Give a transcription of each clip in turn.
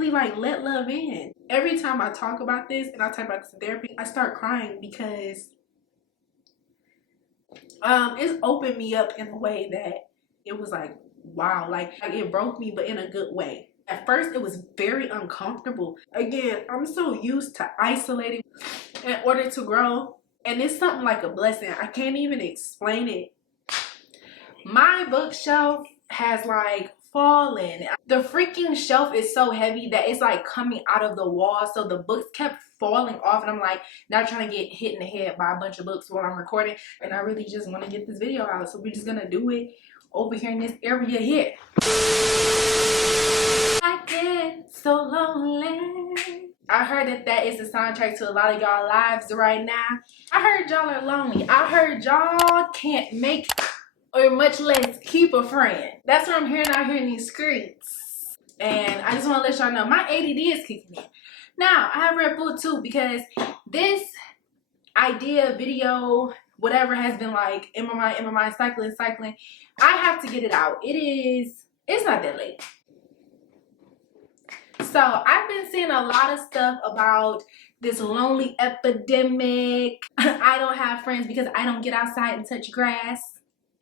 really like let love in. Every time I talk about this and I talk about this in therapy, I start crying because it's opened me up in a way that it was like, wow, like it broke me, but in a good way. At first, it was very uncomfortable. Again, I'm so used to isolating in order to grow, and it's something like a blessing. I can't even explain it. My bookshelf has like fallen. The freaking shelf is so heavy that it's like coming out of the wall, so the books kept falling off, and I'm like not trying to get hit in the head by a bunch of books while I'm recording, and I really just want to get this video out, so we're just gonna do it over here in this area here. I get so lonely. I heard that is the soundtrack to a lot of y'all lives right now. I heard y'all are lonely. I heard y'all can't make or much less keep a friend. That's what I'm hearing out here in these streets. And I just want to let y'all know my ADD is kicking in. Now, I have Red Bull too, because this idea, video, whatever has been like in my mind, cycling. I have to get it out. It's not that late. So I've been seeing a lot of stuff about this lonely epidemic. I don't have friends because I don't get outside and touch grass.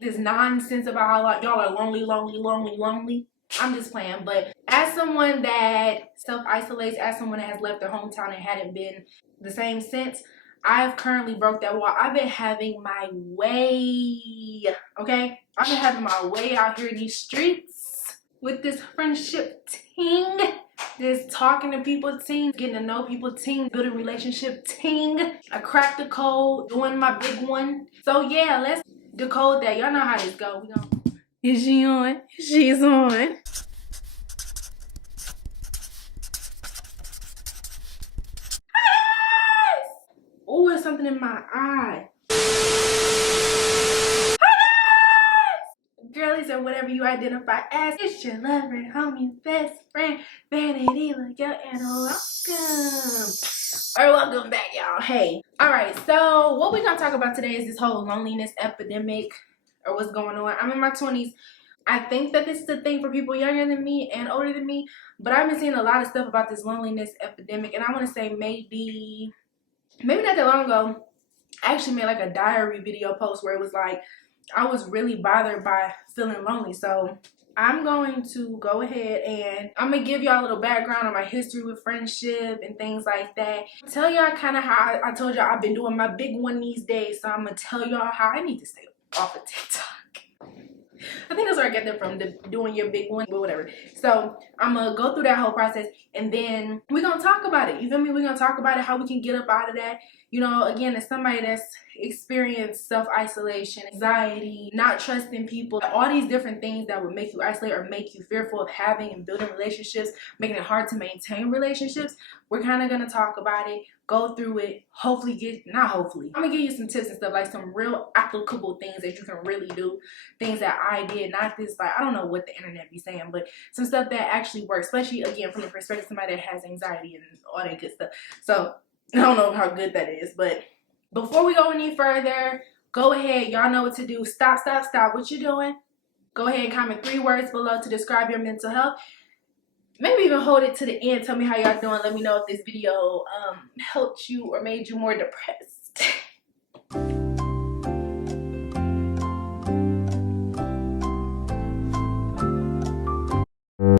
This nonsense about how like y'all are lonely. I'm just playing. But as someone that self-isolates, as someone that has left their hometown and hadn't been the same since, I've currently broke that wall. I've been having my way, okay? I've been having my way out here in these streets with this friendship ting, this talking to people ting, getting to know people ting, building relationship ting. I cracked the code, doing my big one. So yeah, let's decode that. Y'all know how this go. We gonna... Is she on? She's on. Oh, it's something in my eye. Girlies or whatever you identify as. It's your lover, homie, best friend, Vanity, look out and welcome. Or welcome back, y'all. Hey. Alright, so what we're gonna talk about today is this whole loneliness epidemic, or what's going on. I'm in my 20s. I think that this is a thing for people younger than me and older than me, but I've been seeing a lot of stuff about this loneliness epidemic, and I want to say maybe not that long ago, I actually made like a diary video post where it was like, I was really bothered by feeling lonely. So I'm going to go ahead and I'm going to give y'all a little background on my history with friendship and things like that. Tell y'all kind of how I told y'all I've been doing my big one these days. So I'm going to tell y'all how I need to stay off of TikTok. I think that's where I get that from, doing your big one, but whatever. So I'm going to go through that whole process, and then we're going to talk about it. You feel me? We're going to talk about it, how we can get up out of that. You know, again, as somebody that's experienced self-isolation, anxiety, not trusting people, all these different things that would make you isolate or make you fearful of having and building relationships, making it hard to maintain relationships. We're kind of going to talk about it, go through it, hopefully I'm going to give you some tips and stuff, like some real applicable things that you can really do, things that I did, not this, like, I don't know what the internet be saying, but some stuff that actually works, especially, again, from the perspective of somebody that has anxiety and all that good stuff. So I don't know how good that is, but before we go any further, go ahead. Y'all know what to do. Stop what you're doing. Go ahead and comment 3 words below to describe your mental health. Maybe even hold it to the end. Tell me how y'all doing. Let me know if this video helped you or made you more depressed.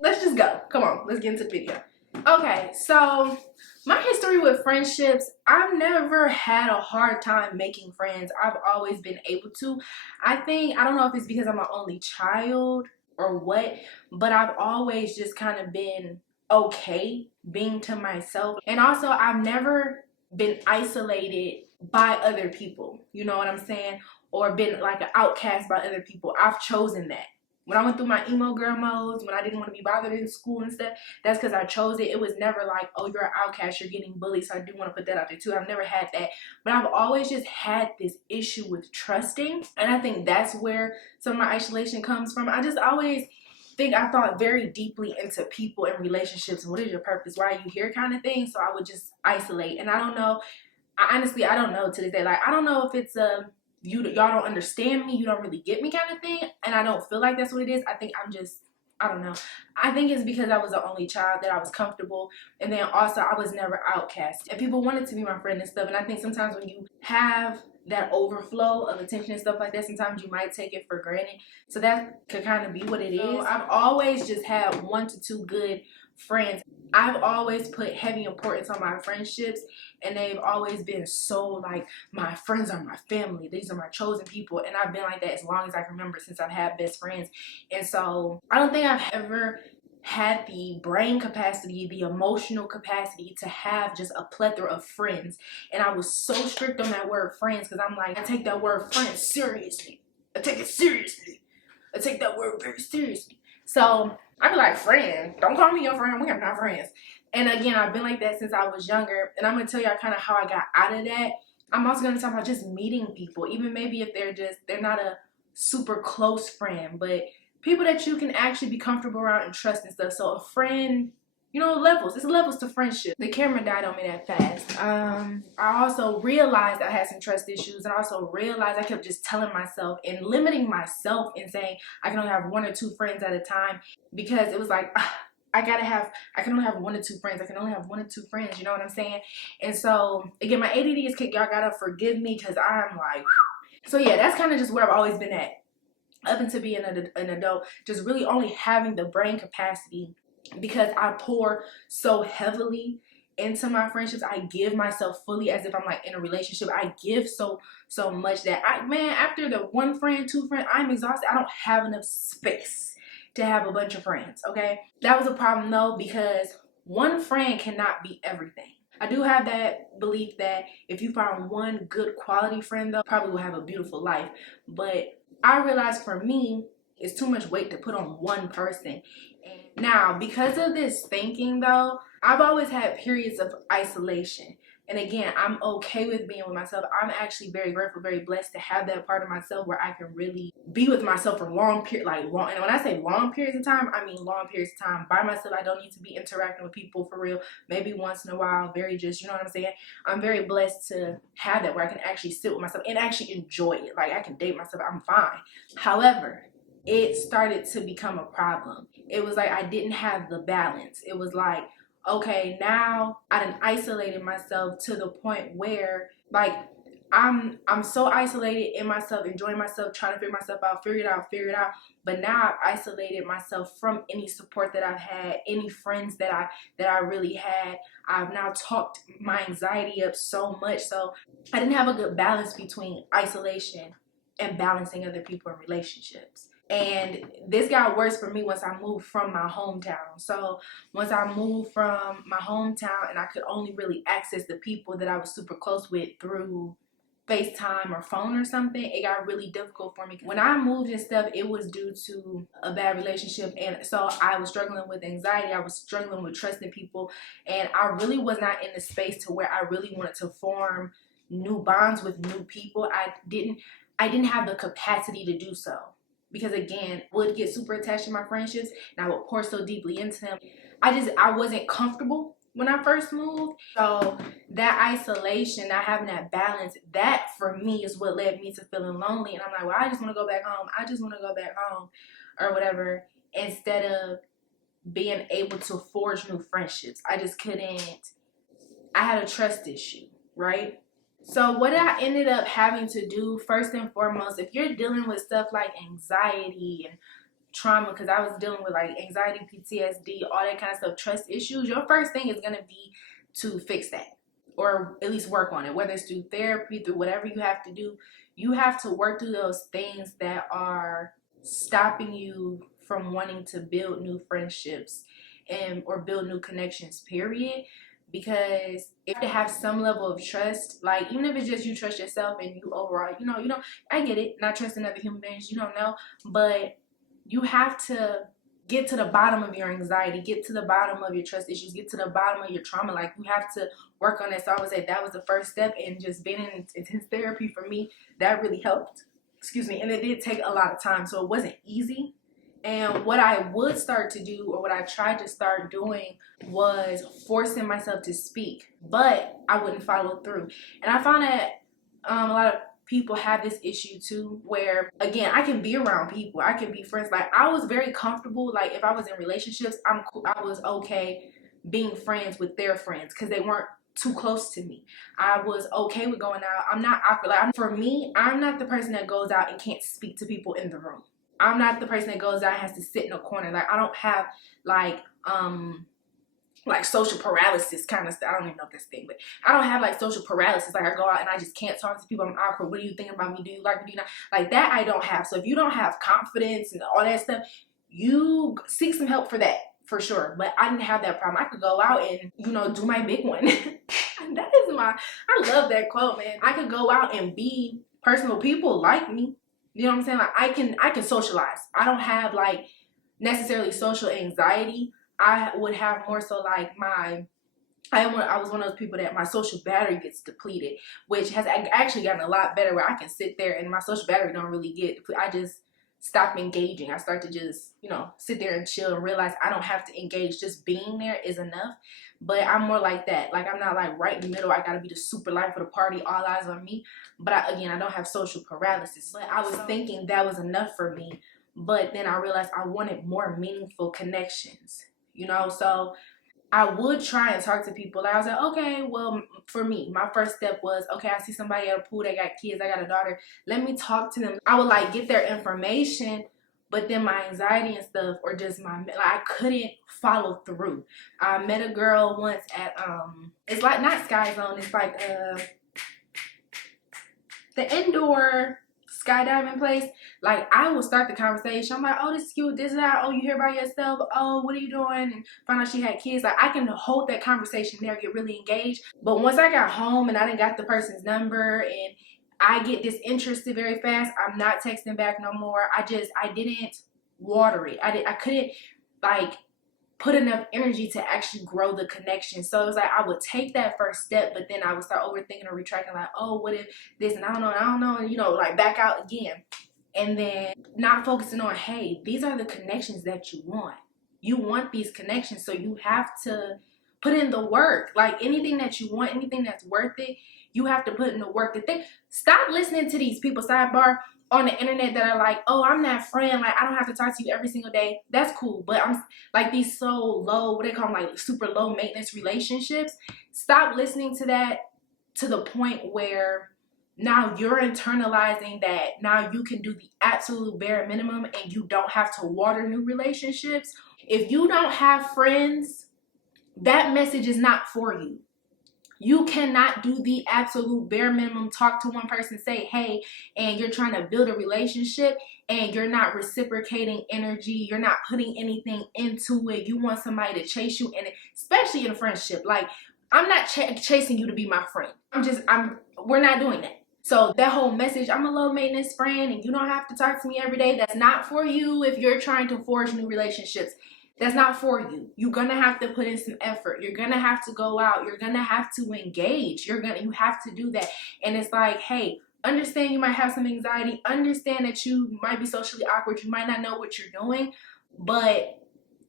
Let's just go. Come on, let's get into the video. Okay, so my history with friendships, I've never had a hard time making friends. I've always been able to. I don't know if it's because I'm an only child or what, but I've always just kind of been okay being to myself. And also, I've never been isolated by other people, you know what I'm saying? Or been like an outcast by other people. I've chosen that. When I went through my emo girl modes, when I didn't want to be bothered in school and stuff, that's because I chose it. It was never like, oh, you're an outcast, you're getting bullied. So I do want to put that out there too. I've never had that. But I've always just had this issue with trusting. And I think that's where some of my isolation comes from. I just always think I thought very deeply into people and relationships. And what is your purpose? Why are you here kind of thing? So I would just isolate. And I don't know. Honestly, I don't know to this day. Like, I don't know if it's y'all don't understand me, you don't really get me kind of thing, and I don't feel like that's what it is. I think I'm just I don't know. I think it's because I was the only child that I was comfortable, and then also I was never outcast. And people wanted to be my friend and stuff, and I think sometimes when you have that overflow of attention and stuff like that, sometimes you might take it for granted. So that could kind of be what it is. So I've always just had 1 to 2 good friends. I've always put heavy importance on my friendships, and they've always been so like, my friends are my family, these are my chosen people, and I've been like that as long as I can remember, since I've had best friends. And so I don't think I've ever had the brain capacity, the emotional capacity to have just a plethora of friends. And I was so strict on that word friends, because I'm like, I take that word friends seriously. I take it seriously. I take that word very seriously. So I be like, friend, don't call me your friend, we are not friends. And again, I've been like that since I was younger, and I'm gonna tell y'all kind of how I got out of that. I'm also gonna talk about just meeting people, even maybe if they're not a super close friend, but people that you can actually be comfortable around and trust and stuff. So a friend, you know, levels. It's levels to friendship. The camera died on me that fast. I also realized I had some trust issues, and I also realized I kept just telling myself and limiting myself and saying I can only have 1 or 2 friends at a time, because it was like, I can only have 1 or 2 friends. I can only have 1 or 2 friends. You know what I'm saying? And so again, my ADD is kicked. Y'all gotta forgive me, because I'm like, whew. So yeah, that's kind of just where I've always been at up until being an adult, just really only having the brain capacity, because I pour so heavily into my friendships. I give myself fully as if I'm like in a relationship. I give so much that after the 1 friend, 2 friends, I'm exhausted. I don't have enough space to have a bunch of friends. Okay, that was a problem though, because 1 friend cannot be everything. I do have that belief that if you find 1 good quality friend though, probably will have a beautiful life. But I realized for me, it's too much weight to put on 1 person. And now, because of this thinking though, I've always had periods of isolation. And again, I'm okay with being with myself. I'm actually very grateful, very blessed to have that part of myself where I can really be with myself for long periods, and when I say long periods of time, I mean long periods of time by myself. I don't need to be interacting with people for real. Maybe once in a while, very just, you know what I'm saying? I'm very blessed to have that where I can actually sit with myself and actually enjoy it. Like, I can date myself, I'm fine. However, it started to become a problem. It was like I didn't have the balance. It was like, okay, now I done isolated myself to the point where like I'm so isolated in myself, enjoying myself, trying to figure myself out, figure it out. But now I've isolated myself from any support that I've had, any friends that I really had. I've now talked my anxiety up so much, so I didn't have a good balance between isolation and balancing other people in relationships. And this got worse for me once I moved from my hometown. So once I moved from my hometown and I could only really access the people that I was super close with through FaceTime or phone or something, it got really difficult for me. When I moved and stuff, it was due to a bad relationship, and so I was struggling with anxiety. I was struggling with trusting people, and I really was not in the space to where I really wanted to form new bonds with new people. I didn't have the capacity to do so, because again, I would get super attached to my friendships and I would pour so deeply into them. I wasn't comfortable when I first moved. So that isolation, not having that balance, that for me is what led me to feeling lonely. And I'm like, well, I just want to go back home. I just want to go back home or whatever, instead of being able to forge new friendships. I just couldn't. I had a trust issue, right? So what I ended up having to do, first and foremost, if you're dealing with stuff like anxiety and trauma, because I was dealing with like anxiety, PTSD, all that kind of stuff, trust issues, your first thing is going to be to fix that, or at least work on it, whether it's through therapy, through whatever you have to do. You have to work through those things that are stopping you from wanting to build new friendships or build new connections, period. Because if you have some level of trust, like even if it's just you trust yourself and you overall, I get it, not trusting other human beings, you don't know, but you have to get to the bottom of your anxiety, get to the bottom of your trust issues, get to the bottom of your trauma. Like, you have to work on it. So I would say that was the first step, and just being in intense therapy for me, that really helped. Excuse me. And it did take a lot of time, so it wasn't easy. And what I would start to do, or what I tried to start doing, was forcing myself to speak, but I wouldn't follow through. And I found that a lot of people have this issue too, where again, I can be around people, I can be friends. Like I was very comfortable, like if I was in relationships, I was okay being friends with their friends because they weren't too close to me. I was okay with going out. I'm not awkward. Like, for me, I'm not the person that goes out and can't speak to people in the room. I'm not the person that goes out and has to sit in a corner. Like I don't have like social paralysis kind of stuff. I don't even know if that's a thing, but I don't have like social paralysis. Like I go out and I just can't talk to people. I'm awkward. What do you think about me? Do you like me? Do you not? Like that I don't have. So if you don't have confidence and all that stuff, you seek some help for that, for sure. But I didn't have that problem. I could go out and, you know, do my big one. That is I love that quote, man. I could go out and be personal. People like me. You know what I'm saying? Like I can socialize. I don't have like necessarily social anxiety. I would have more so like I was one of those people that my social battery gets depleted, which has actually gotten a lot better, where I can sit there and my social battery don't really get depleted. I just stop engaging. I start to just, you know, sit there and chill and realize I don't have to engage. Just being there is enough. But I'm more like that. Like I'm not like right in the middle. I gotta be the super life of the party, all eyes on me. But I don't have social paralysis. But I was thinking that was enough for me. But then I realized I wanted more meaningful connections. You know, so I would try and talk to people. Like I was like, okay, well, for me, my first step was, okay, I see somebody at a pool, they got kids, I got a daughter. Let me talk to them. I would like get their information, but then my anxiety and stuff, or just like I couldn't follow through. I met a girl once at it's like not Sky Zone, it's like the indoor skydiving place. Like I will start the conversation. I'm like, oh, this is cute, this is that. Oh, you here by yourself? Oh, what are you doing? And find out she had kids. Like I can hold that conversation there, get really engaged. But once I got home and I didn't got the person's number and I get disinterested very fast, I'm not texting back no more. I didn't water it. I couldn't like put enough energy to actually grow the connection. So it was like I would take that first step, but then I would start overthinking or retracting, like, oh, what if this, and I don't know, and, you know, like back out again. And then not focusing on, hey, these are the connections that you want. You want these connections, so you have to put in the work. Like anything that you want, anything that's worth it, you have to put in the work. Stop listening to these people, sidebar, on the internet that are like, oh, I'm that friend, like I don't have to talk to you every single day. That's cool, but I'm like these so low, what they call them, like super low maintenance relationships. Stop listening to that to the point where now you're internalizing that now you can do the absolute bare minimum and you don't have to water new relationships. If you don't have friends, that message is not for you. You cannot do the absolute bare minimum, talk to one person, say hey, and you're trying to build a relationship and you're not reciprocating energy, you're not putting anything into it. You want somebody to chase you, and especially in a friendship. Like I'm not chasing you to be my friend. We're not doing that. So that whole message, I'm a low maintenance friend and you don't have to talk to me every day, that's not for you if you're trying to forge new relationships. That's not for you. You're gonna have to put in some effort. You're gonna have to go out. You're gonna have to engage. You have to do that. And it's like, hey, understand you might have some anxiety. Understand that you might be socially awkward. You might not know what you're doing. But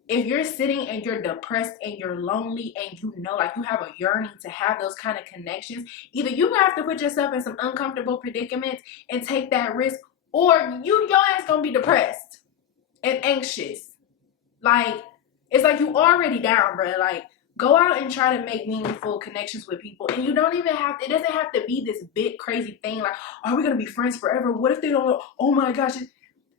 if you're sitting and you're depressed and you're lonely and you know, like you have a yearning to have those kind of connections, either you have to put yourself in some uncomfortable predicaments and take that risk, or your ass gonna be depressed and anxious. Like, it's like you already down, bro. Like, go out and try to make meaningful connections with people. And you don't even have, it doesn't have to be this big crazy thing. Like, are we going to be friends forever? What if they don't, oh my gosh.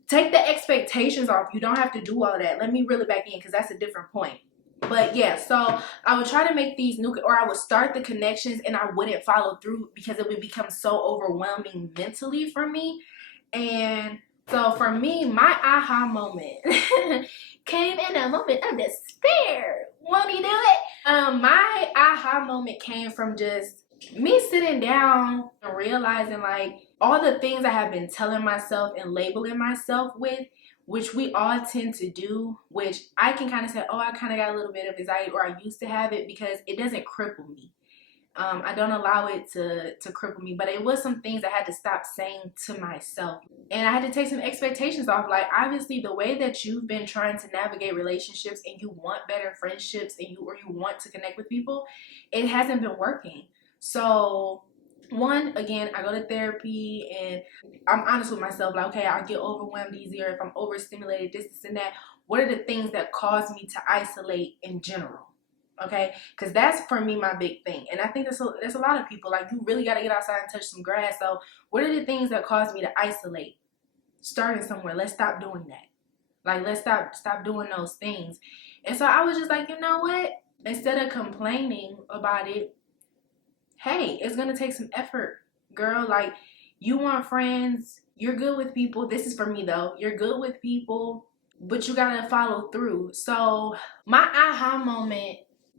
Take the expectations off. You don't have to do all that. Let me reel it back in because that's a different point. But yeah, so I would try to make these new, or I would start the connections and I wouldn't follow through because it would become so overwhelming mentally for me. And so for me, my aha moment came in a moment of despair. Won't he do it? My aha moment came from just me sitting down and realizing like all the things I have been telling myself and labeling myself with, which we all tend to do, which I can kind of say, oh, I kind of got a little bit of anxiety, or I used to have it, because it doesn't cripple me. I don't allow it to cripple me, but it was some things I had to stop saying to myself. And I had to take some expectations off. Like, obviously, the way that you've been trying to navigate relationships and you want better friendships and you want to connect with people, it hasn't been working. So One, again, I go to therapy and I'm honest with myself, like, okay, I get overwhelmed easier if I'm overstimulated, this and that. What are the things that cause me to isolate in general? Okay, because that's for me my big thing, and I think there's a lot of people, like, you really got to get outside and touch some grass. So what are the things that cause me to isolate? Starting somewhere. Let's stop doing that. Like, let's stop doing those things. And so I was just like, you know what, instead of complaining about it, hey, it's gonna take some effort, girl. Like, you want friends, you're good with people. This is for me though. You're good with people, but you gotta follow through. So my aha moment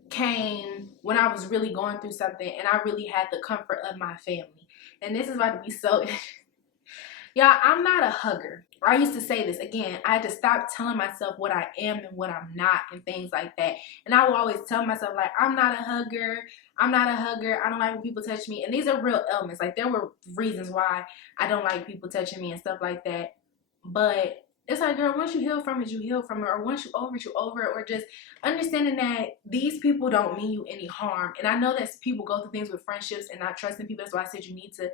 came when I was really going through something and I really had the comfort of my family. And this is about to be so y'all, I'm not a hugger. I used to say this, again, I had to stop telling myself what I am and what I'm not and things like that. And I will always tell myself, like, I'm not a hugger. I'm not a hugger. I don't like when people touch me. And these are real elements. Like, there were reasons why I don't like people touching me and stuff like that. But it's like, girl, once you heal from it, you heal from it. Or once you over it. Or just understanding that these people don't mean you any harm. And I know that people go through things with friendships and not trusting people. That's why I said you need to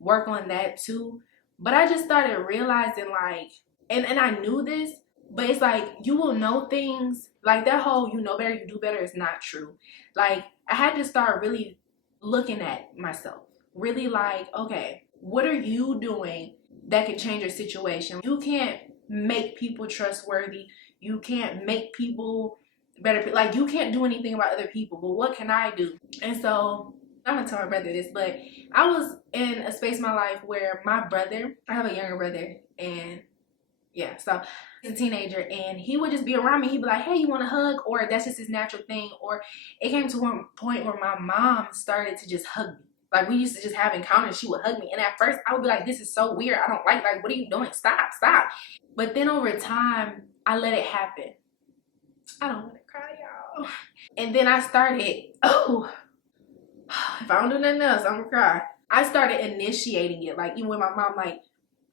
work on that too. But I just started realizing, like, and I knew this, but it's like, you will know things, like that whole you know better, you do better is not true. Like, I had to start really looking at myself, really like, okay, what are you doing that can change your situation? You can't make people trustworthy. You can't make people better. Like, you can't do anything about other people, but what can I do? And so I'm gonna tell my brother this, but I was in a space in my life where my brother, I have a younger brother, and yeah, so he's a teenager, and he would just be around me. He'd be like, hey, you want a hug? Or that's just his natural thing. Or it came to one point where my mom started to just hug me. Like, we used to just have encounters. She would hug me, and at first I would be like, this is so weird. I don't like, what are you doing? Stop. But then over time, I let it happen. I don't want to cry, y'all. And then I started, if I don't do nothing else, I'm gonna cry. I started initiating it, like, even with my mom, like,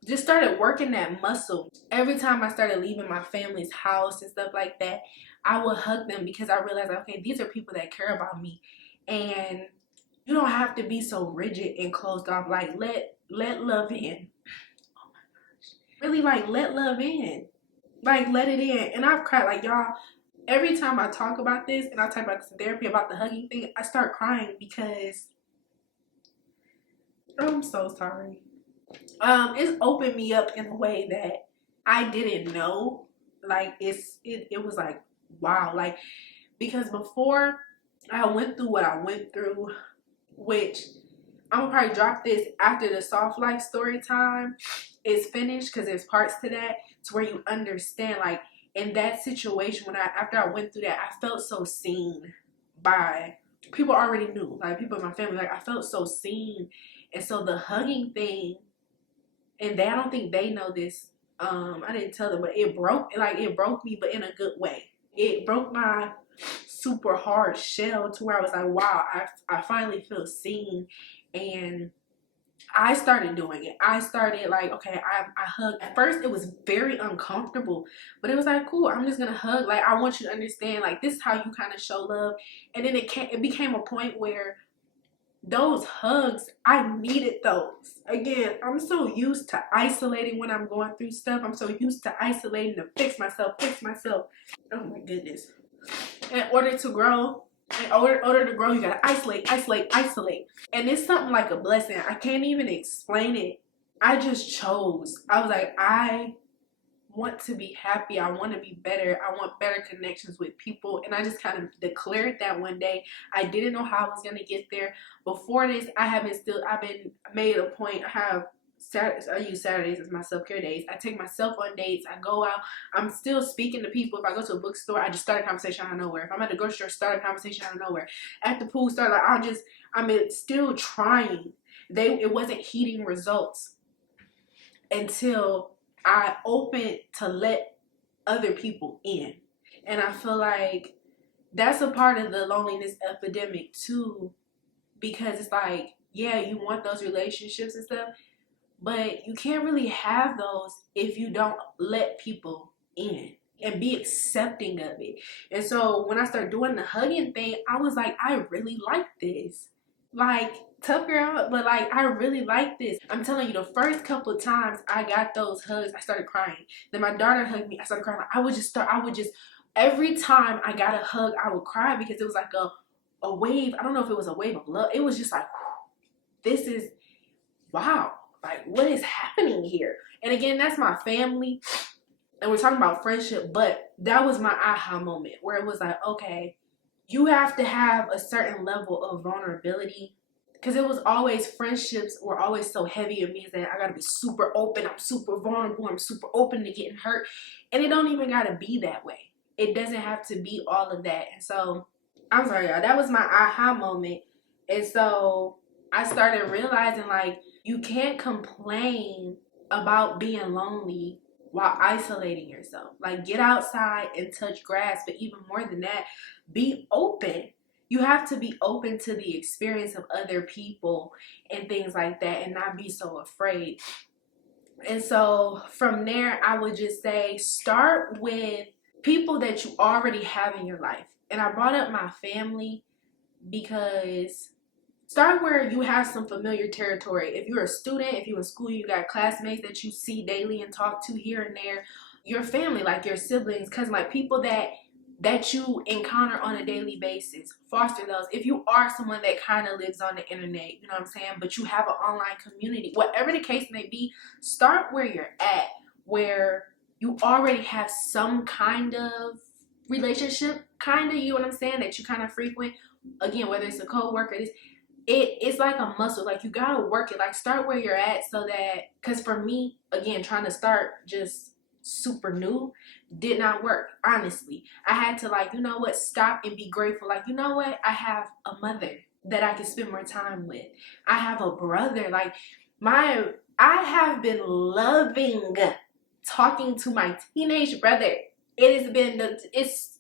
just started working that muscle. Every time I started leaving my family's house and stuff like that, I would hug them because I realized, okay, these are people that care about me. And you don't have to be so rigid and closed off. Like, let love in. Oh my gosh. Really, like, let love in. Like, let it in. And I've cried, like, y'all, every time I talk about this and I talk about this in therapy about the hugging thing, I start crying because I'm so sorry. It's opened me up in a way that I didn't know. Like, it was like, wow. Like, because before I went through what I went through, which I'm gonna probably drop this after the soft life story time is finished, because there's parts to that to where you understand, like, in that situation, when after I went through that, I felt so seen by people. Already knew, like, people in my family, like, I felt so seen. And so the hugging thing, and I don't think they know this, I didn't tell them, but it broke me, but in a good way. It broke my super hard shell to where I was like, wow, I finally feel seen. And I started doing it. I started, like, okay, I hugged. At first, it was very uncomfortable, but it was like, cool, I'm just gonna hug. Like, I want you to understand, like, this is how you kind of show love. And then it became a point where those hugs, I needed those. Again, I'm so used to isolating when I'm going through stuff. I'm so used to isolating to fix myself. Oh my goodness. In order to grow, you gotta isolate. And it's something like a blessing. I can't even explain it. I just chose. I was like, I want to be happy. I want to be better. I want better connections with people. And I just kind of declared that one day. I didn't know how I was going to get there. Before this, I've been made a point. I use Saturdays as my self-care days. I take myself on dates. I go out. I'm still speaking to people. If I go to a bookstore, I just start a conversation out of nowhere. If I'm at the grocery store, start a conversation out of nowhere. At the pool, I'm still trying. It wasn't heeding results until I opened to let other people in. And I feel like that's a part of the loneliness epidemic too, because it's like, yeah, you want those relationships and stuff, but you can't really have those if you don't let people in and be accepting of it. And so when I started doing the hugging thing, I was like, I really like this. Like, tough girl, but like I really like this. I'm telling you, the first couple of times I got those hugs, I started crying. Then my daughter hugged me, I started crying. I would just every time I got a hug, I would cry because it was like a wave. I don't know if it was a wave of love. It was just like, this is, wow, like what is happening here? And again, that's my family, and we're talking about friendship, but that was my aha moment where it was like, okay, you have to have a certain level of vulnerability, because it was always, friendships were always so heavy. It means that I gotta be super open, I'm super vulnerable, I'm super open to getting hurt, and it don't even gotta be that way. It doesn't have to be all of that. And so I'm sorry, y'all, that was my aha moment. And so I started realizing, like, you can't complain about being lonely while isolating yourself. Like, get outside and touch grass, but even more than that, be open. You have to be open to the experience of other people and things like that, and not be so afraid. And so from there, I would just say, start with people that you already have in your life. And I brought up my family because start where you have some familiar territory. If you're a student, if you're in school, you got classmates that you see daily and talk to here and there. Your family, like your siblings, cousins, like people that you encounter on a daily basis. Foster those. If you are someone that kind of lives on the internet, you know what I'm saying, but you have an online community, whatever the case may be, start where you're at, where you already have some kind of relationship, kind of, you know what I'm saying, that you kind of frequent. Again, whether it's a co-worker, it's like a muscle. Like, you gotta work it. Like, start where you're at, so that, because for me, again, trying to start just super new did not work. Honestly, I had to, like, you know what, stop and be grateful. Like, you know what, I have a mother that I can spend more time with. I have a brother. Like, I have been loving talking to my teenage brother. It has been it's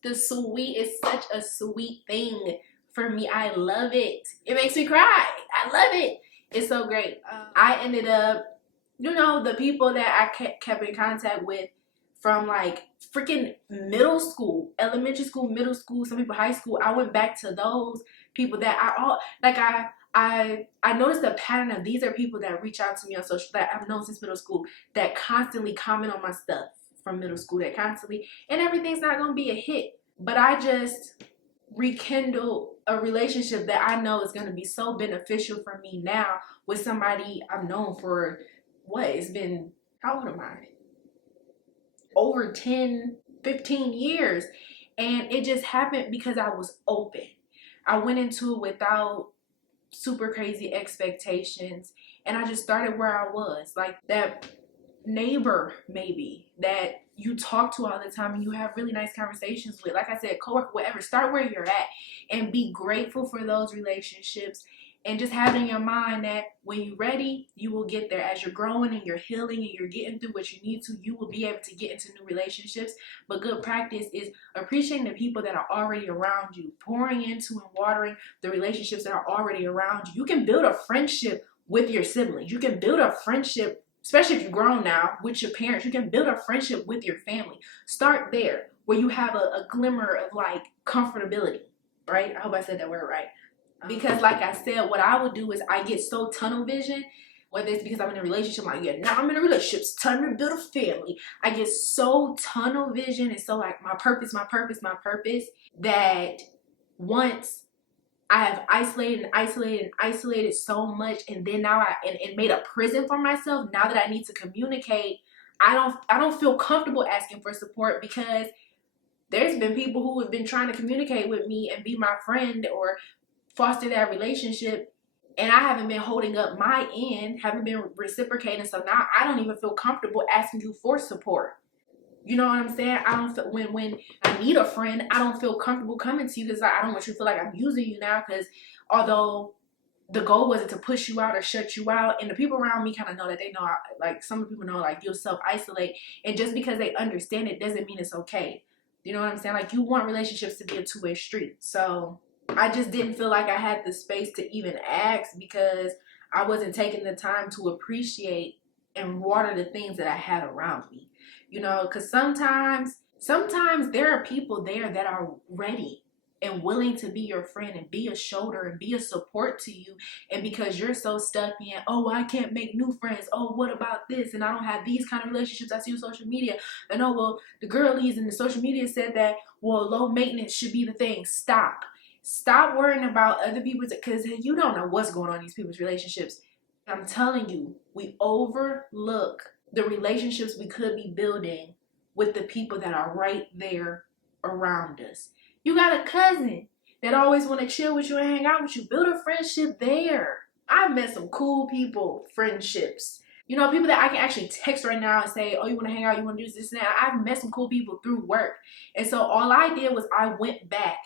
such a sweet thing for me. I love it. It makes me cry. I love it. It's so great. I ended up, you know, the people that I kept in contact with from like freaking middle school, elementary school, middle school, some people high school. I went back to those people that I noticed a pattern of, these are people that reach out to me on social, that I've known since middle school, that constantly comment on my stuff from middle school, that constantly, and everything's not gonna be a hit, but I just rekindle a relationship that I know is going to be so beneficial for me now, with somebody I've known for, what, it's been, how old am I? Over 10, 15 years. And it just happened because I was open. I went into it without super crazy expectations, and I just started where I was, like that neighbor maybe that you talk to all the time and you have really nice conversations with, like I said, coworker, whatever. Start where you're at and be grateful for those relationships, and just have in your mind that when you're ready, you will get there. As you're growing and you're healing and you're getting through what you need to, you will be able to get into new relationships. But good practice is appreciating the people that are already around you, pouring into and watering the relationships that are already around you. You can build a friendship with your siblings. You can build a friendship, especially if you're grown now, with your parents. You can build a friendship with your family. Start there, where you have a glimmer of like comfortability, right? I hope I said that word right. Because like I said, what I would do is I get so tunnel vision, whether it's because I'm in a relationship, like, yeah, now I'm in a relationship, it's time to build a family. I get so tunnel vision and so like my purpose, that once I have isolated so much, and then now and made a prison for myself. Now that I need to communicate, I don't feel comfortable asking for support, because there's been people who have been trying to communicate with me and be my friend or foster that relationship, and I haven't been holding up my end, haven't been reciprocating. So now I don't even feel comfortable asking you for support. You know what I'm saying? I don't feel, when I need a friend, I don't feel comfortable coming to you, because I don't want you to feel like I'm using you now. Because although the goal wasn't to push you out or shut you out, and the people around me kind of know that, they know, like some of the people know, like, you'll self-isolate, and just because they understand it doesn't mean it's okay. You know what I'm saying? Like, you want relationships to be a two-way street. So I just didn't feel like I had the space to even ask, because I wasn't taking the time to appreciate and water the things that I had around me. You know, because sometimes there are people there that are ready. and willing to be your friend and be a shoulder and be a support to you. And because you're so stuck in, oh, I can't make new friends. Oh, what about this? And I don't have these kind of relationships I see on social media. And oh, well, the girlies and the social media said that, well, low maintenance should be the thing. Stop. Stop worrying about other people's, because you don't know what's going on in these people's relationships. I'm telling you, we overlook the relationships we could be building with the people that are right there around us. You got a cousin that always want to chill with you and hang out with you. Build a friendship there. I've met some cool people, friendships. You know, people that I can actually text right now and say, oh, you want to hang out? You want to do this and that? I've met some cool people through work. And so all I did was I went back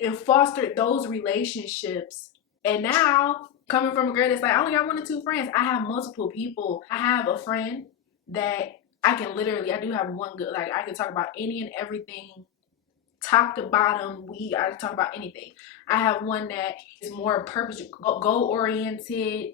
and fostered those relationships. And now, coming from a girl that's like, I only got 1 or 2 friends, I have multiple people. I have a friend that I can literally, I do have one good, like I can talk about any and everything, top to bottom. I can talk about anything. I have one that is more purpose, goal oriented,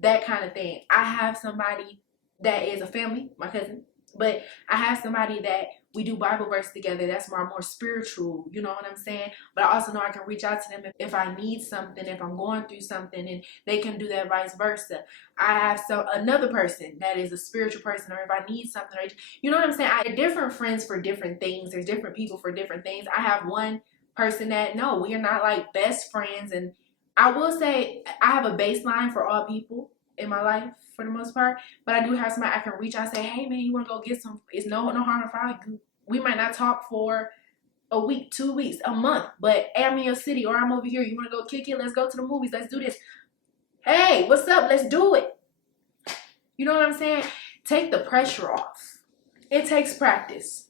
that kind of thing. I have somebody that is a family, my cousin, but I have somebody that we do Bible verse together. That's more spiritual, you know what I'm saying? But I also know I can reach out to them if I need something, if I'm going through something, and they can do that vice versa. I have another person that is a spiritual person, or if I need something, or, you know what I'm saying? I have different friends for different things. There's different people for different things. I have one person that, no, we are not like best friends. And I will say I have a baseline for all people in my life for the most part, but I do have somebody I can reach out and say, hey man, you want to go get some, it's no harm if I do. We might not talk for a week, 2 weeks, a month, but hey, I'm in your city or I'm over here, you want to go kick it, let's go to the movies, let's do this. Hey, what's up, let's do it. You know what I'm saying? Take the pressure off. It takes practice.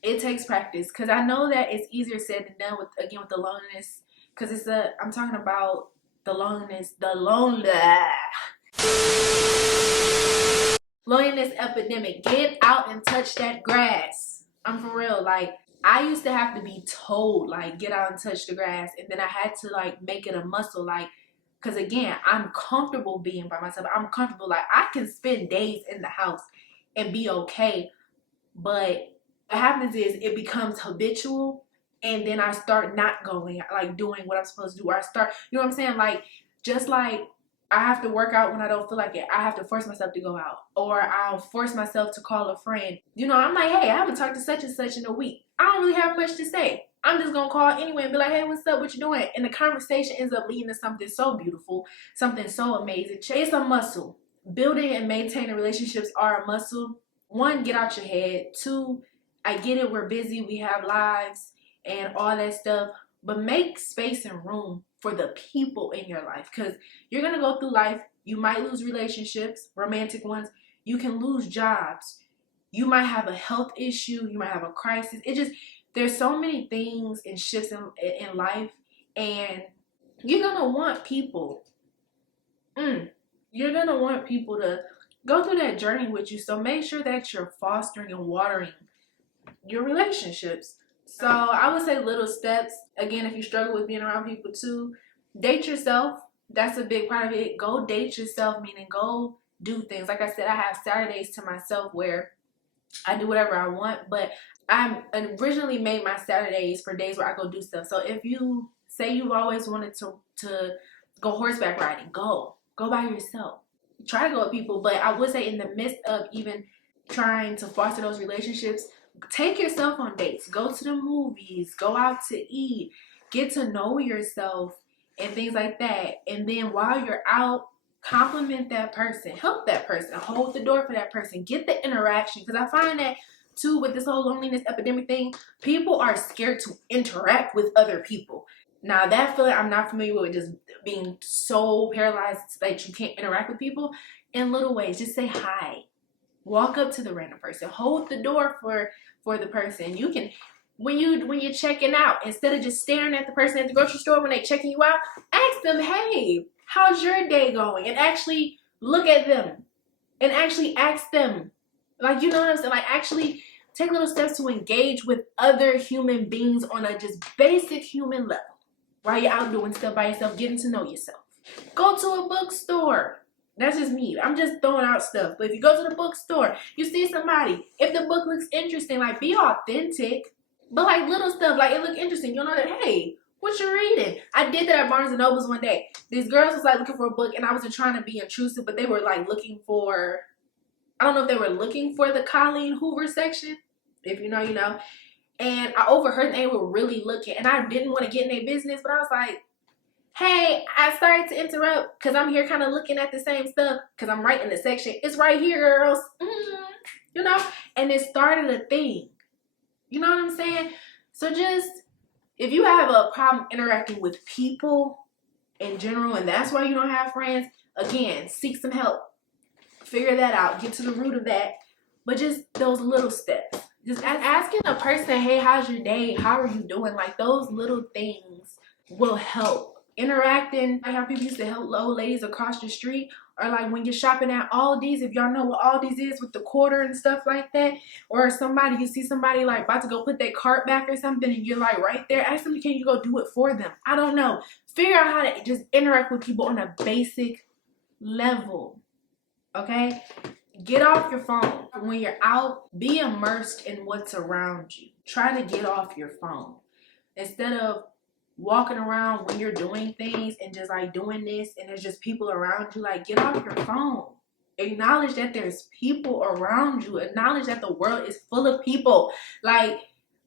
It takes practice, because I know that it's easier said than done with the loneliness, because I'm talking about the loneliness epidemic. Get out and touch that grass. I'm for real. Like, I used to have to be told, like, get out and touch the grass, and then I had to like make it a muscle, like, because again, I'm comfortable being by myself. I'm comfortable, like, I can spend days in the house and be okay. But what happens is it becomes habitual, and then I start not going, like doing what I'm supposed to do, or I start, you know what I'm saying? Like, just like I have to work out when I don't feel like it, I have to force myself to go out, or I'll force myself to call a friend. You know, I'm like, hey, I haven't talked to such and such in a week. I don't really have much to say. I'm just gonna call anyway and be like, hey, what's up? What you doing? And the conversation ends up leading to something so beautiful, something so amazing. It's a muscle. Building and maintaining relationships are a muscle. 1, get out your head. 2, I get it, we're busy, we have lives and all that stuff, but make space and room for the people in your life, because you're gonna go through life. You might lose relationships, romantic ones. You can lose jobs. You might have a health issue. You might have a crisis. There's so many things and shifts in life, and you're gonna want people. You're gonna want people to go through that journey with you. So make sure that you're fostering and watering your relationships. So I would say little steps. Again, if you struggle with being around people too, date yourself. That's a big part of it. Go date yourself, meaning go do things. Like I said, I have Saturdays to myself where I do whatever I want, but I originally made my Saturdays for days where I go do stuff. So if you say you've always wanted to go horseback riding, go by yourself. Try to go with people, but I would say in the midst of even trying to foster those relationships, take yourself on dates. Go to the movies, go out to eat, get to know yourself and things like that. And then while you're out, compliment that person, help that person, hold the door for that person, get the interaction. Because I find that too, with this whole loneliness epidemic thing, people are scared to interact with other people. Now that feeling I'm not familiar with, just being so paralyzed that you can't interact with people. In little ways, just say hi, walk up to the random person, hold the door for the person. You can, when you're checking out, instead of just staring at the person at the grocery store when they checking you out, ask them, hey, how's your day going? And actually look at them and actually ask them, like, you know what I'm saying? Like, actually take little steps to engage with other human beings on a just basic human level while you're out doing stuff by yourself, getting to know yourself. Go to a bookstore. That's just me. I'm just throwing out stuff. But if you go to the bookstore, you see somebody, if the book looks interesting, like, be authentic. But like little stuff, like it looked interesting. You'll know that, hey, what you reading? I did that at Barnes and Nobles one day. These girls was like looking for a book, and I wasn't trying to be intrusive, but they were like looking for, I don't know if they were looking for the Colleen Hoover section. If you know, you know. And I overheard they were really looking, and I didn't want to get in their business, but I was like, hey, I started to interrupt because I'm here kind of looking at the same stuff because I'm right in the section. It's right here, girls. You know? And it started a thing. You know what I'm saying? So just, if you have a problem interacting with people in general, and that's why you don't have friends, again, seek some help. Figure that out. Get to the root of that. But just those little steps. Just asking a person, hey, how's your day? How are you doing? Like, those little things will help. Interacting, like how people used to help old ladies across the street, or like when you're shopping at Aldi's, if y'all know what Aldi's is with the quarter and stuff like that, or somebody, you see somebody like about to go put their cart back or something, and you're like right there, ask them, can you go do it for them? I don't know. Figure out how to just interact with people on a basic level, okay? Get off your phone. When you're out, be immersed in what's around you. Try to get off your phone. Instead of walking around when you're doing things and just like doing this and there's just people around you, like get off your phone. Acknowledge that there's people around you. Acknowledge that the world is full of people. Like,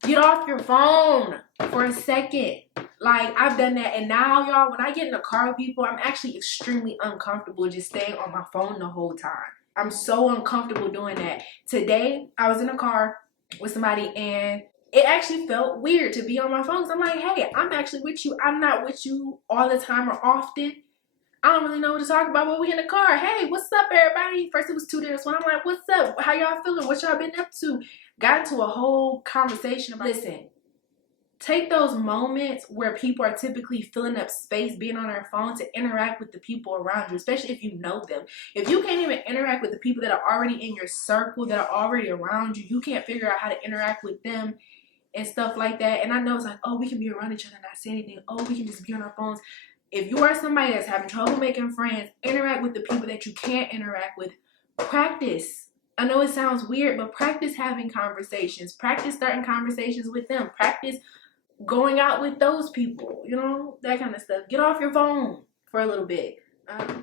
get off your phone for a second. Like, I've done that, and now y'all, when I get in a car with people, I'm actually extremely uncomfortable just staying on my phone the whole time. I'm so uncomfortable doing that. Today, I was in a car with somebody, and it actually felt weird to be on my phone. So I'm like, hey, I'm actually with you. I'm not with you all the time or often. I don't really know what to talk about, but we in the car. Hey, what's up, everybody? First, it was 2 days. So I'm like, what's up? How y'all feeling? What y'all been up to? Got into a whole conversation about, listen, take those moments where people are typically filling up space, being on their phone, to interact with the people around you, especially if you know them. If you can't even interact with the people that are already in your circle, that are already around you, you can't figure out how to interact with them and stuff like that. And I know it's like, oh, we can be around each other and not say anything. Oh, we can just be on our phones. If you are somebody that's having trouble making friends, interact with the people that you can't interact with. Practice. I know it sounds weird, but practice having conversations. Practice starting conversations with them. Practice going out with those people, you know, that kind of stuff. Get off your phone for a little bit.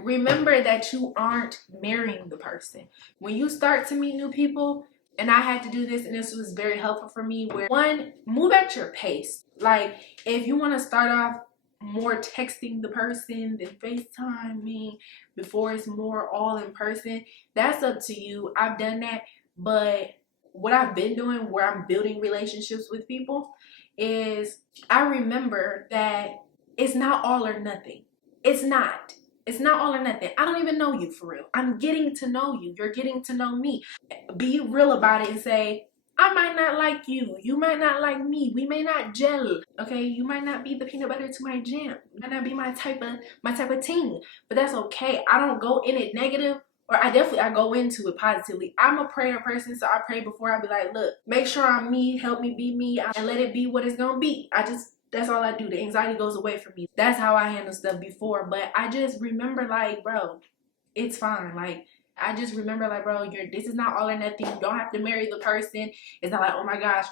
Remember that you aren't marrying the person. When you start to meet new people, and I had to do this, and this was very helpful for me, where one, move at your pace. Like, if you want to start off more texting the person than FaceTime me before it's more all in person, that's up to you. I've done that, but what I've been doing where I'm building relationships with people is I remember that it's not all or nothing. It's not. It's not all or nothing. I don't even know you for real. I'm getting to know you. You're getting to know me. Be real about it and say, I might not like you. You might not like me. We may not gel. Okay, you might not be the peanut butter to my jam. You might not be my type of team. But that's okay. I don't go in it negative. Or I go into it positively. I'm a prayer person, so I pray before I be like, look, make sure I'm me, help me be me, and let it be what it's gonna be. That's all I do. The anxiety goes away from me. That's how I handle stuff before. But I just remember, like, bro, it's fine. Like, I just remember, like, bro, this is not all or nothing. You don't have to marry the person. It's not like, oh my gosh,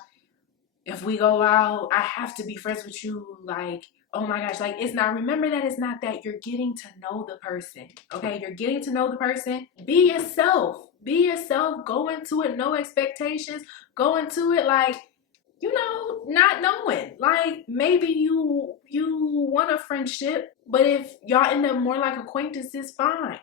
if we go out, I have to be friends with you. Like, oh my gosh, like, it's not. Remember that it's not that. You're getting to know the person, okay? You're getting to know the person. Be yourself. Be yourself. Go into it, no expectations. Go into it like, you know, not knowing. Like, maybe you want a friendship, but if y'all end up more like acquaintances, fine.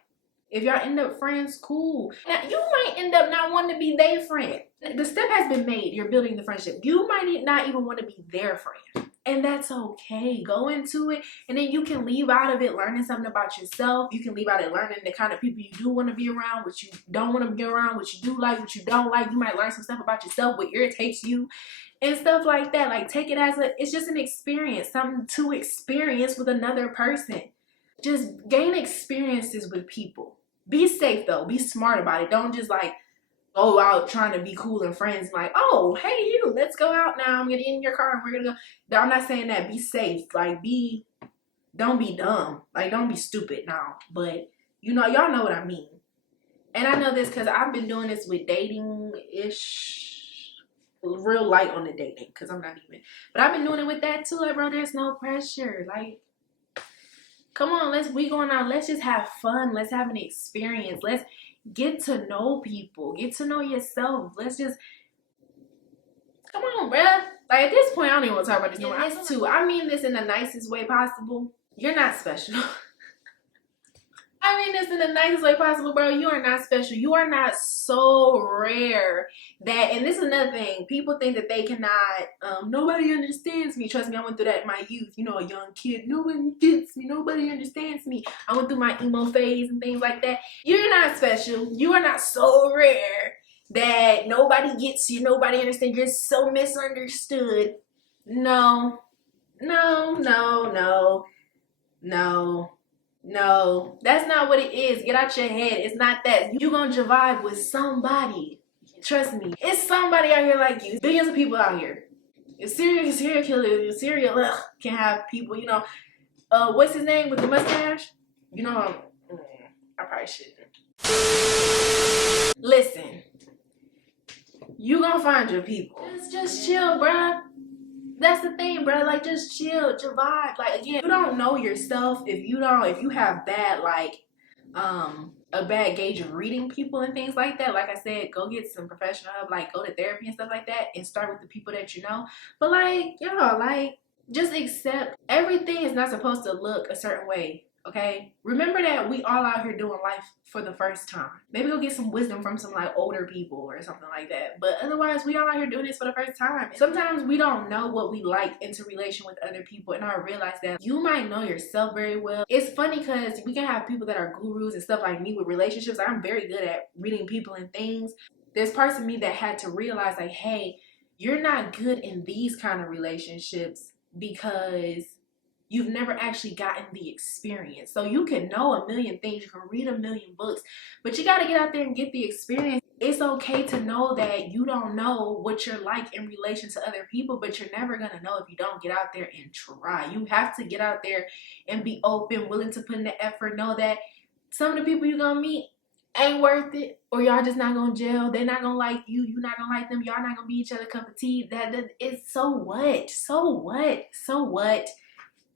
If y'all end up friends, cool. Now, you might end up not wanting to be their friend. The step has been made. You're building the friendship. You might not even want to be their friend. And that's okay. Go into it, and then you can leave out of it learning something about yourself. You can leave out of it learning the kind of people you do want to be around, what you don't want to be around, what you do like, what you don't like. You might learn some stuff about yourself, what irritates you, and stuff like that. Like, take it as it's just an experience, something to experience with another person. Just gain experiences with people. Be safe though. Be smart about it. Don't just like go out trying to be cool and friends. Like, oh, hey you, let's go out now. I'm gonna get in your car and we're gonna go. I'm not saying that. Be safe. Like, don't be dumb. Like, don't be stupid now. But you know, y'all know what I mean. And I know this because I've been doing this with dating-ish real light on the dating, because I'm not even. But I've been doing it with that too. Like, bro, there's no pressure. Like, come on, we going out. Let's just have fun. Let's have an experience. Let's get to know people. Get to know yourself. Let's just, come on, bruh. Like, at this point, I don't even want to talk about this no more. This too. I mean this in the nicest way possible. You're not special. I mean this in the nicest way possible, bro. You are not special. You are not so rare that, and this is another thing, people think that they cannot, nobody understands me. Trust me, I went through that in my youth. You know, a young kid, nobody gets me, nobody understands me. I went through my emo phase and things like that. You're not special. You are not so rare that nobody gets you, nobody understands. You're so misunderstood. No, no, no, no, no. No, that's not what it is. Get out your head. It's not that. You gonna vibe with somebody. Trust me. It's somebody out here like you. Billions of people out here. Serial killer, can have people, you know. What's his name with the mustache? You know, I probably shouldn't. Listen. You gonna find your people. Just chill, bruh. That's the thing, bro. Like, just chill, just vibe. Like, again, you don't know yourself if you have bad, like, a bad gauge of reading people and things like that. Like I said, go get some professional help, like, go to therapy and stuff like that, and start with the people that you know. But, like, y'all, like, just accept everything is not supposed to look a certain way. Okay, remember that we all out here doing life for the first time. Maybe go get some wisdom from some like older people or something like that. But otherwise, we all out here doing this for the first time. Sometimes we don't know what we like into relation with other people, and I realize that you might know yourself very well. It's funny because we can have people that are gurus and stuff like me with relationships. I'm very good at reading people and things. There's parts of me that had to realize, like, hey, you're not good in these kind of relationships because you've never actually gotten the experience. So you can know a million things, you can read a million books, but you got to get out there and get the experience. It's okay to know that you don't know what you're like in relation to other people, but you're never going to know if you don't get out there and try. You have to get out there and be open, willing to put in the effort. Know that some of the people you're going to meet ain't worth it, or y'all just not gonna gel. They're not gonna like you, you're not gonna like them, y'all not gonna be each other cup of tea. That is, so what? So what? So what?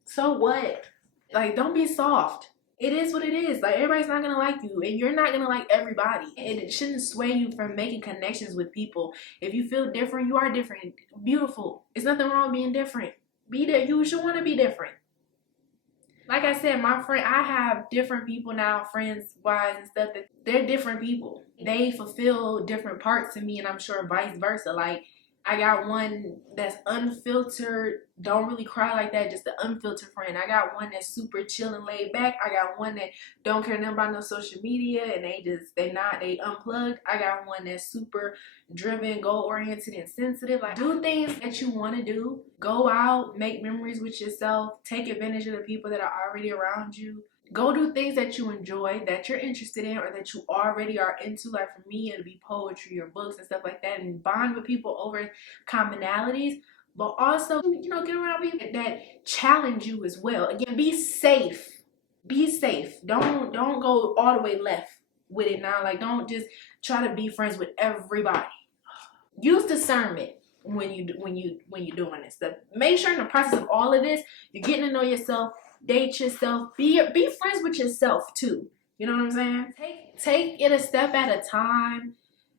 So what? Like, don't be soft. It is what it is. Like, everybody's not gonna like you, and you're not gonna like everybody. And it shouldn't sway you from making connections with people. If you feel different, you are different. Beautiful. There's nothing wrong with being different. Be there. You should want to be different. Like I said, my friend, I have different people now, friends wise and stuff, that they're different people. They fulfill different parts of me, and I'm sure vice versa. Like, I got one that's unfiltered, don't really cry like that, just the unfiltered friend. I got one that's super chill and laid back. I got one that don't care nothing about no social media, and they unplugged. I got one that's super driven, goal-oriented, and sensitive. Like, do things that you want to do. Go out, make memories with yourself, take advantage of the people that are already around you. Go do things that you enjoy, that you're interested in, or that you already are into. Like, for me, it'll be poetry or books and stuff like that, and bond with people over commonalities. But also, you know, get around people that challenge you as well. Again, be safe. Be safe. Don't go all the way left with it now. Like, don't just try to be friends with everybody. Use discernment when you're doing this stuff. Make sure in the process of all of this, you're getting to know yourself. Date yourself. Be friends with yourself too. You know what I'm saying? Take it a step at a time.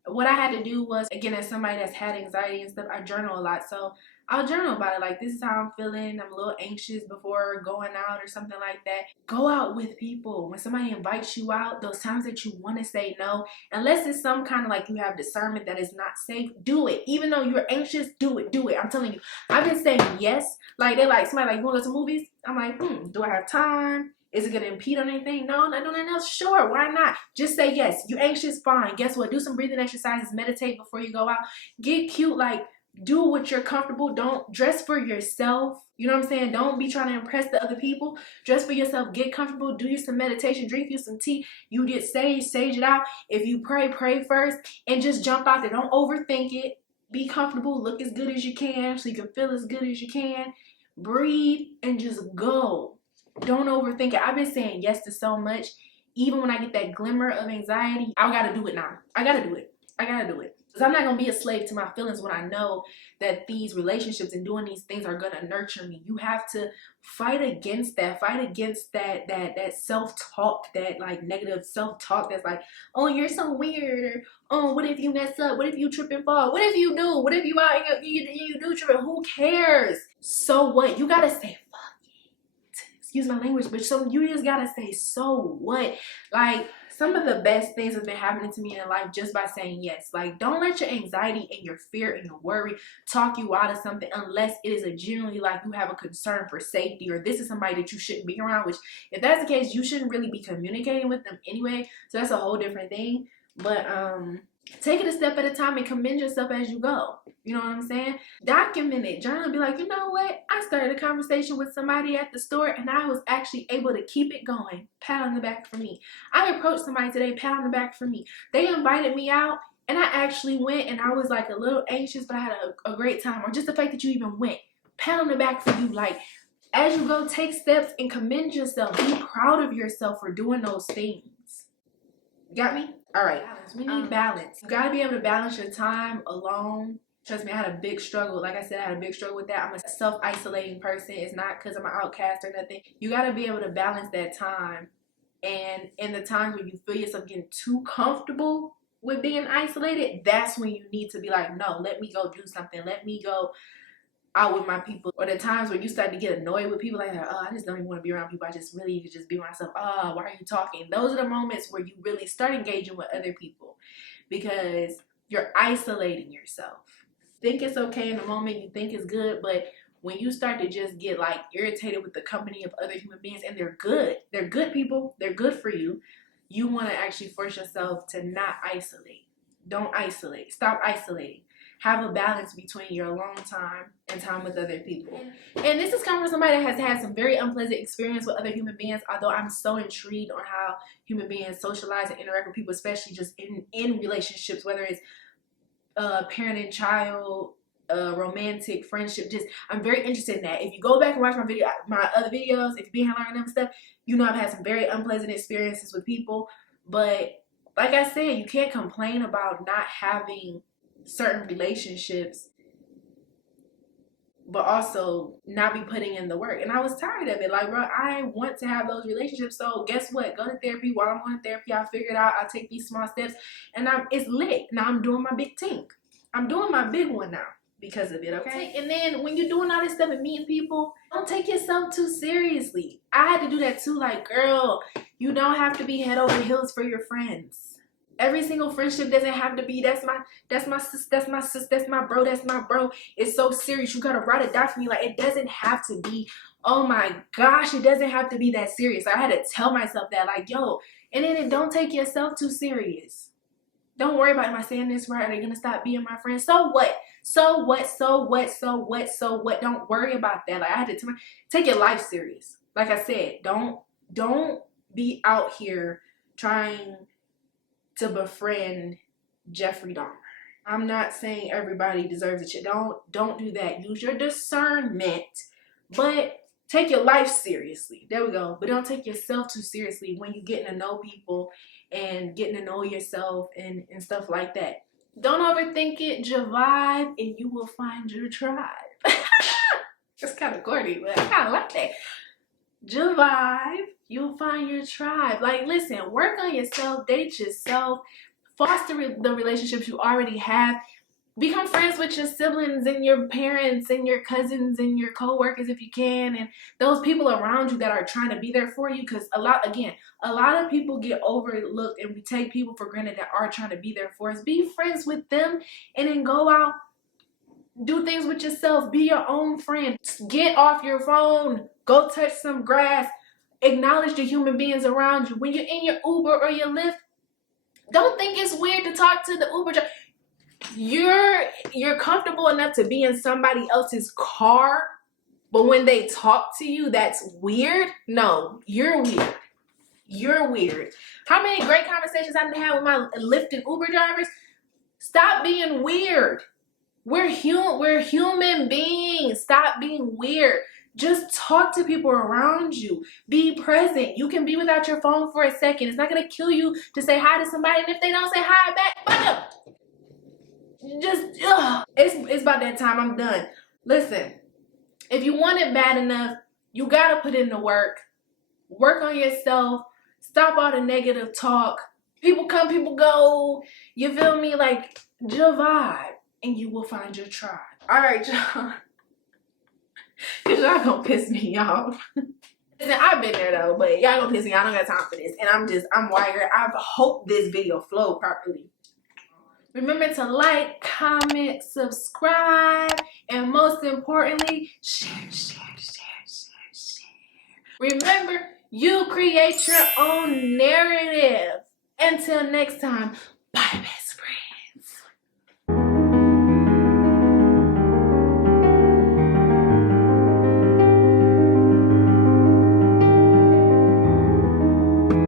What I had to do was, again, as somebody that's had anxiety and stuff, I journal a lot. So I'll journal about it. Like, this is how I'm feeling. I'm a little anxious before going out or something like that. Go out with people. When somebody invites you out, those times that you want to say no, unless it's some kind of, like, you have discernment that is not safe, do it. Even though you're anxious, do it. Do it. I'm telling you. I've been saying yes. Like, they're like, somebody like, you want to go to movies? I'm like, do I have time? Is it going to impede on anything? No, not doing anything else? Sure, why not? Just say yes. You anxious? Fine. Guess what? Do some breathing exercises. Meditate before you go out. Get cute. Like, do what you're comfortable. Don't dress for yourself. You know what I'm saying? Don't be trying to impress the other people. Dress for yourself. Get comfortable. Do you some meditation. Drink you some tea. You get sage it out. If you pray first. And just jump out there. Don't overthink it. Be comfortable. Look as good as you can so you can feel as good as you can. Breathe and just go. Don't overthink it. I've been saying yes to so much. Even when I get that glimmer of anxiety, I gotta do it now. I gotta do it. I gotta do it. Because I'm not going to be a slave to my feelings when I know that these relationships and doing these things are going to nurture me. You have to fight against that. Fight against that self-talk, that like negative self-talk that's like, oh, you're so weird. Or, oh, what if you mess up? What if you trip and fall? What if you do? What if you out and you do trip? Who cares? So what? You got to say, fuck it. Excuse my language, but so you just got to say, so what? Like, some of the best things have been happening to me in life just by saying yes. Like, don't let your anxiety and your fear and your worry talk you out of something unless it is a genuinely like you have a concern for safety, or this is somebody that you shouldn't be around, which if that's the case, you shouldn't really be communicating with them anyway. So that's a whole different thing. But take it a step at a time and commend yourself as you go. You know what I'm saying? Document it. Journal. Be like, you know what? I started a conversation with somebody at the store and I was actually able to keep it going. Pat on the back for me. I approached somebody today. Pat on the back for me. They invited me out and I actually went, and I was like a little anxious, but I had a great time. Or just the fact that you even went. Pat on the back for you. Like, as you go, take steps and commend yourself. Be proud of yourself for doing those things. Got me? All right. We need balance. You got to be able to balance your time alone. Trust me, I had a big struggle. Like I said, I had a big struggle with that. I'm a self-isolating person. It's not because I'm an outcast or nothing. You got to be able to balance that time. And in the times when you feel yourself getting too comfortable with being isolated, that's when you need to be like, no, let me go do something. Let me go out with my people. Or the times where you start to get annoyed with people, like, oh, I just don't even want to be around people. I just really need to just be myself. Oh, why are you talking? Those are the moments where you really start engaging with other people because you're isolating yourself. Think it's okay in the moment, you think it's good, but when you start to just get like irritated with the company of other human beings, and they're good people, they're good for you, you want to actually force yourself to not isolate. Don't isolate. Stop isolating. Have a balance between your alone time and time with other people. And this is coming from somebody that has had some very unpleasant experience with other human beings, although I'm so intrigued on how human beings socialize and interact with people, especially just in relationships, whether it's parent and child, romantic, friendship. Just, I'm very interested in that. If you go back and watch my other videos, if you've been here learning them stuff, you know I've had some very unpleasant experiences with people. But like I said, you can't complain about not having certain relationships, but also not be putting in the work. And I was tired of it. Like, bro, I want to have those relationships. So guess what? Go to therapy. While I'm going to therapy, I'll figure it out. I'll take these small steps, and it's lit. Now I'm doing my big thing. I'm doing my big one now because of it, okay? And then when you're doing all this stuff and meeting people, don't take yourself too seriously. I had to do that too. Like, girl, you don't have to be head over heels for your friends. Every single friendship doesn't have to be, that's my sis, that's my bro. It's so serious. You gotta write it down for me. Like, it doesn't have to be, oh my gosh, it doesn't have to be that serious. Like, I had to tell myself that, like, yo, and then don't take yourself too serious. Don't worry about, am I saying this right? Are they gonna stop being my friends? So what? So what? So what? So what? So what? Don't worry about that. Like, I had to tell take your life serious. Like I said, don't be out here trying to befriend Jeffrey Dahmer. I'm not saying everybody deserves a shit. Don't do that. Use your discernment, but take your life seriously. There we go. But don't take yourself too seriously when you're getting to know people and getting to know yourself and stuff like that. Don't overthink it. Just vibe and you will find your tribe. It's kind of corny, but I kind of like that. Just vibe. You'll find your tribe. Like, listen, work on yourself, date yourself, foster the relationships you already have. Become friends with your siblings and your parents and your cousins and your co-workers if you can, and those people around you that are trying to be there for you. Because a lot of people get overlooked and we take people for granted that are trying to be there for us. Be friends with them and then go out, do things with yourself. Be your own friend. Get off your phone. Go touch some grass. Acknowledge the human beings around you. When you're in your Uber or your Lyft, don't think it's weird to talk to the Uber driver. You're comfortable enough to be in somebody else's car, but when they talk to you, that's weird? No, you're weird. You're weird. How many great conversations I've had with my Lyft and Uber drivers? Stop being weird. We're human beings. Stop being weird. Just talk to people around you. Be present. You can be without your phone for a second. It's not going to kill you to say hi to somebody. And if they don't say hi back, fuck them. just, it's about that time. I'm done. Listen, if you want it bad enough, you gotta put in the work. Work on yourself. Stop all the negative talk. People come, people go. You feel me? Like, your vibe, and you will find your tribe. All right, y'all. Cause y'all gonna piss me off. Listen, I've been there though, but y'all gonna piss me off. I don't got time for this. And I'm wired. I hope this video flowed properly. Remember to like, comment, subscribe, and most importantly, share. Remember, you create your own narrative. Until next time, bye, best friend.